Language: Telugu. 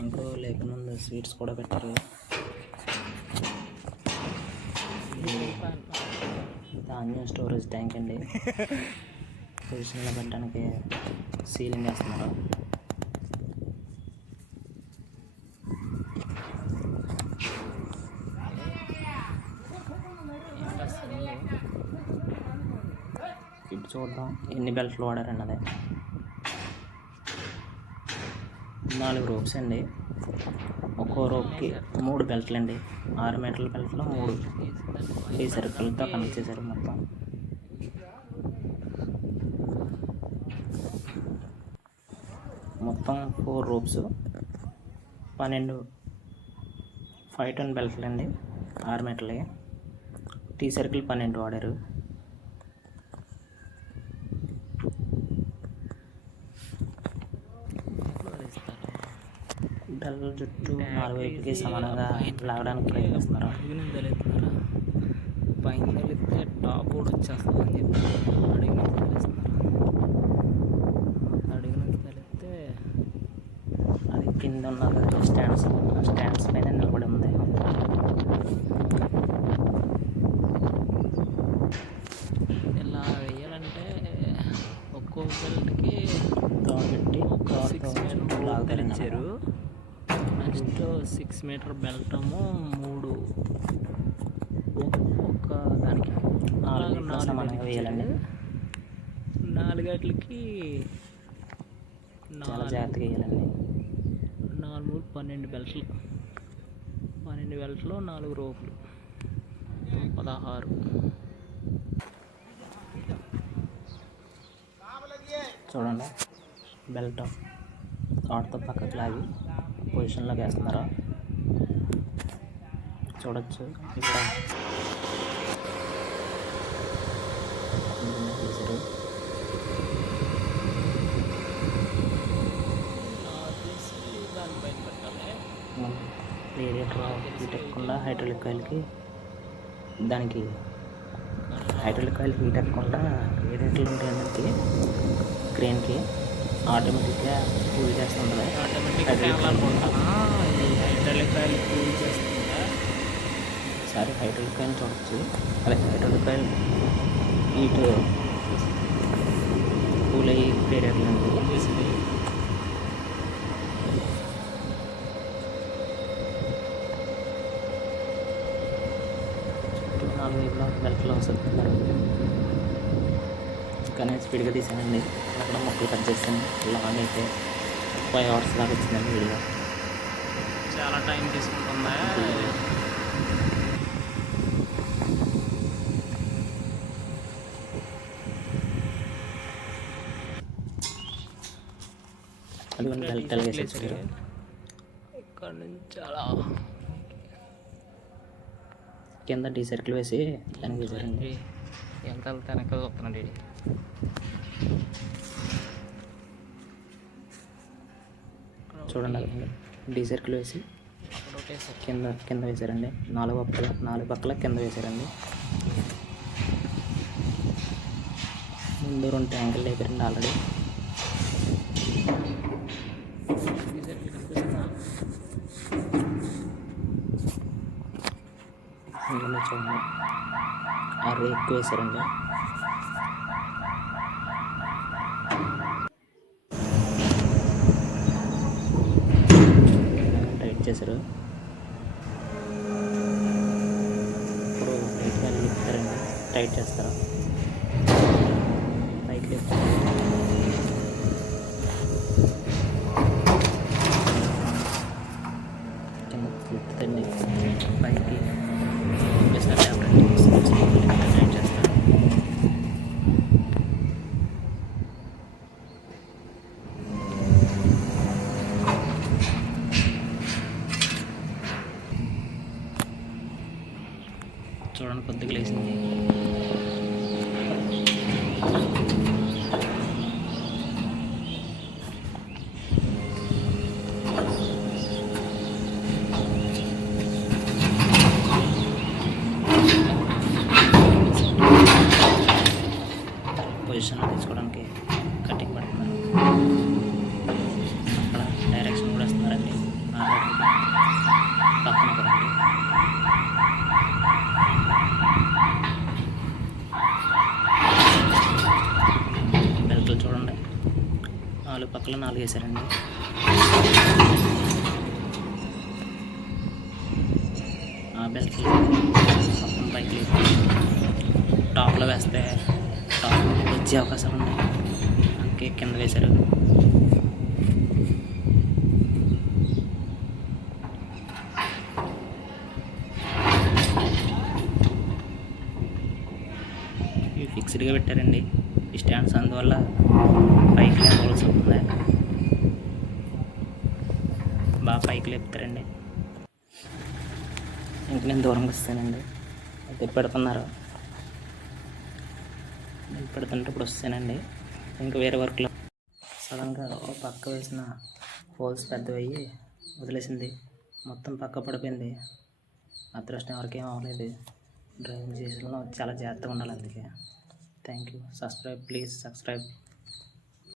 ట్యాంకు లేకముందు స్వీట్స్ కూడా పెట్టారు. ధాన్యం స్టోరేజ్ ట్యాంక్ అండి. పొజిషన్లో పెట్టడానికి సీలింగ్ వేస్తున్నారు. ఇప్పుడు చూద్దాం ఎన్ని బెల్ట్లు వాడారండి. అదే 4 రోప్స్ అండి. ఒక్కో రోప్కి 3 బెల్ట్లు అండి. 6 మీటర్ల బెల్ట్లో 3 ఈ సర్కిల్తో కనెక్ట్ చేశారు. మొత్తం 4 రోప్స్ 12 510 బెల్ట్లు అండి. 6 మీటర్లకి టీ సర్కిల్ 12 వాడారు. బెల్ చుట్టూ 4 వైపులకి సమానంగా లాగడానికి ప్రయత్నిస్తున్నారు. పైన తెలిస్తే టాప్ కూడా వచ్చేస్తుంది అని చెప్పి అడిగిన తెలిస్తే అది కింద ఉన్న స్టాండ్స్ పైన నిలబడి ఉంది. ఇలా వేయాలంటే ఒక్కో బెల్ట్కి పెట్టి ఒక 6 మీటర్ లాగలించారు. నెక్స్ట్ 6 మీటర్ బెల్ట్ 3 ఒక దానికి 4 సమానంగా వేయాలండి. 4 గట్లకి చాలా జాగ్రత్తగా వేయాలండి. 4 12 బెల్ట్లు 4 రోపులు 16. చూడండి బెల్ట్ తాడుతో పక్కకు లాగి పొజిషన్లోకి వేస్తున్నారు. చూడొచ్చు ఇక్కడ వేసారు. రేడియేటర్ హీట్ ఎక్కకుండా హైడ్రాలిక్ ఆయిల్కి దానికి హైడ్రాలిక్ ఆయిల్ హీట్ ఎక్కకుండా రేడియేటర్లు ఉంటాయి. దానికి క్రేన్కి ఆటోమేటిక్గా కూల్ చేస్తుంది. హైడ్రాలిక్ ఆయిల్ కూల్ చేస్తుందా? సరే హైడ్రాలిక్ ఆయిల్ చూడొచ్చు. అదే హైడ్రాలిక్ ఆయిల్ హీట్ కూల్ అయ్యి రేడియేటర్లు ఉంటుంది. 4 వైపులా బెల్ట్లో వస్తున్నారు. కానీ స్పీడ్గా తీసానండి. అక్కడ మొక్కలు కట్ చేస్తాను. లాంగ్ అయితే 5 hours దాకా వచ్చిందండి వీడియో. చాలా టైం తీసుకుంటుందా? అది బెల్ట్ వేసేసారు. ఇక్కడ నుంచి అలా కింద టీ సర్కిల్ వేసి దానికి వేసారండి. ఎంత వెనక చూస్తున్నాడు. చూడండి టీ సర్కిల్ వేసి కింద వేసారండి. 4 పక్కల కింద వేసారండి. ముందు 2 ట్యాంకులు లేపారండి ఆల్రెడీ. చూడండి 6 ఎక్కువ వేసారండి. టైట్ చేశారు. ఇప్పుడు టైట్గా లేపుతారండి. టైట్ చేస్తారు. పైకి లేపుతారు. కింద లేపుతండి. పైకి టైట్ చేస్తారు. చూడండి కొద్దిగా లేసింది. 4 పక్కల 4 వేసారండి. ఆ బెల్ట్ మొత్తం పైకి లేపి టాప్లో వేస్తే టాప్ వచ్చే అవకాశాలు ఉన్నాయి, అందుకే కింద వేశారు. ఇవి ఫిక్స్డ్గా పెట్టారండి ఈ స్టాండ్స్, అందువల్ల పైకి లేపవలసి అవుతుంది. బాగా పైకి లేపుతారండి. ఇంక నేను దూరంగా వస్తానండి. అయితే పెడుతున్నారు, నేను పెడుతుంటే ఇప్పుడు వస్తానండి. ఇంకా వేరే వర్క్లో సడన్గా ఒక పక్క వేసిన హోల్స్ పెద్దవయ్యి వదిలేసింది, మొత్తం పక్క పడిపోయింది. అదృష్టం ఎవరికేం అవ్వలేదు. డ్రైవింగ్ చేసేలో చాలా జాగ్రత్తగా ఉండాలి, అందుకే. Thank you. Please subscribe.